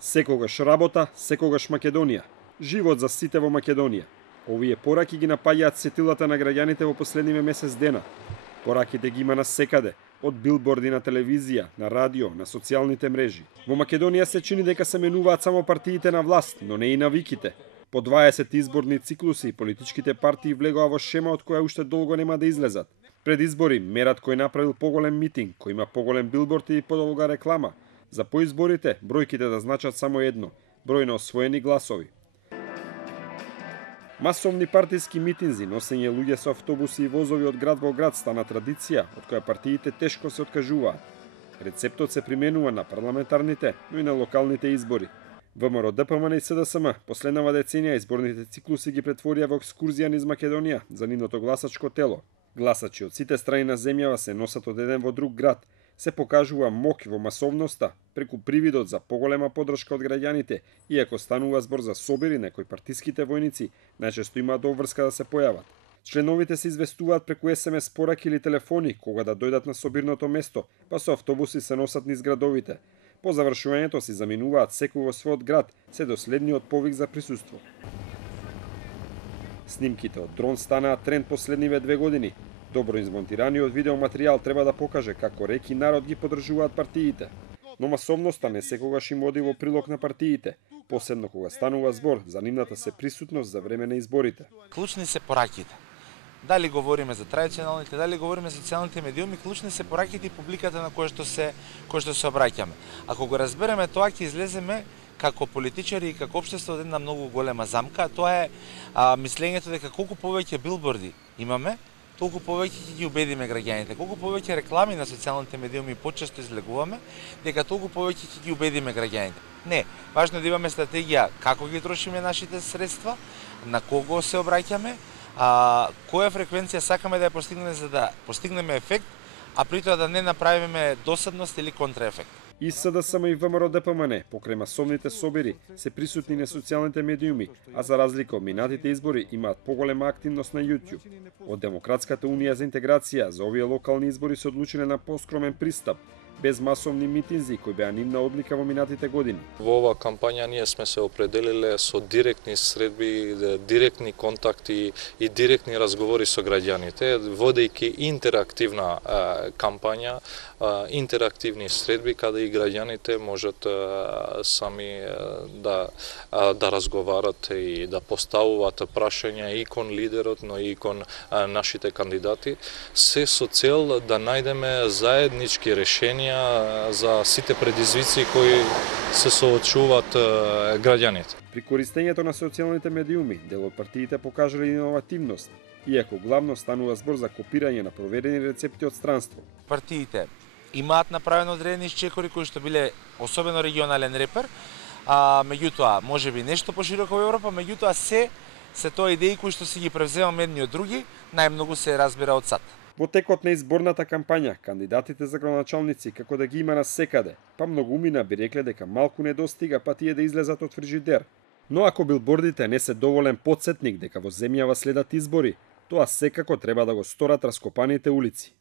Секогаш работа, секогаш Македонија. Живот за сите во Македонија. Овие пораки ги напаѓаат сетилата на граѓаните во последниве месец дена. Пораките ги има на секаде, од билборди на телевизија, на радио, на социјалните мрежи. Во Македонија се чини дека се менуваат само партиите на власт, но не и навиките. По 20 изборни циклуси политичките партии влегоа во шема од која уште долго нема да излезат. Пред избори мерат кој направил поголем митинг, кој има поголем билборд и подолга реклама. За поизборите бројките да значат само едно – број на освоени гласови. Масовни партиски митинзи, носење луѓе со автобуси и возови од град во град стана традиција, од која партиите тешко се откажуваат. Рецептот се применува на парламентарните, но и на локалните избори. ВМРО, ДПМН и СДСМ последнава деценија изборните циклуси ги претворија во екскурзија низ Македонија за нивното гласачко тело. Гласачи од сите страни на земјава се носат од еден во друг град, се покажува моќ во масовноста преку привидот за поголема поддршка од граѓаните, иако станува збор за собири некои партиските војници, најчесто имаат обврска да се појават. Членовите се известуваат преку СМС пораки или телефони кога да дојдат на собирното место, па со автобуси се носат низ градовите. По завршувањето си заминуваат секој во својот град, се до следниот повик за присуство. Снимките од дрон станаа тренд последниве 2 години. Добро измонтираниот видеоматеријал треба да покаже како реки народ ги поддржуваат партиите. Но масовноста не секогаш им оди во прилог на партиите, посебно кога станува збор за нивната се присутност за време на изборите. Клучни се пораките. Дали говориме за традиционалните, дали говориме за социјалните медиуми, клучни се пораките и публиката на која што се обраќаме. Ако го разбереме тоа, ќе излеземе како политичари и како општество од една многу голема замка. Тоа е мислењето дека колку повеќе билборди имаме, толку повеќе ќе ги убедиме граѓаните. Колку повеќе реклами на социјалните медиуми почесто излегуваме, дека толку повеќе ќе ги убедиме граѓаните. Не, важно е да имаме стратегија како ги трошиме нашите средства, на кого се обраќаме, која фреквенција сакаме да ја постигнеме за да постигнеме ефект, а при тоа да не направиме досадност или контраефект. И СДСМ и ВМРО ДПМН покрај масовните собири се присутни на социјалните медиуми, а за разлика од минатите избори имаат поголема активност на YouTube. Од Демократската унија за интеграција за овие локални избори се одлучиле на поскромен пристап, без масовни митинзи кои беа нивна одлика во минатите години. Во оваа кампања ние сме се определиле со директни средби, директни контакти и директни разговори со граѓаните, водејќи интерактивна кампања, интерактивни средби каде и граѓаните можат сами да разговарат и да поставуваат прашања и кон лидерот, но и кон нашите кандидати, се со цел да најдеме заеднички решенија за сите предизвици кои се соочуваат граѓаните. При користењето на социјалните медиуми, дел од партиите покажале иновативност, иако главно станува збор за копирање на проверени рецепти од странство. Партиите имаат направено одредени чекори кои што биле особено регионален репер, меѓутоа можеби нешто пошироко во Европа, меѓутоа се тоа идеи кои што си ги превземаме едни од други, најмногу се разбира од САД. Во текот на изборната кампања, кандидатите за градоначалници како да ги има на секаде, па многумина би рекле дека малку не достига па тие да излезат од фрижидер. Но ако билбордите не се доволен потсетник дека во земјава следат избори, тоа секако треба да го сторат раскопаните улици.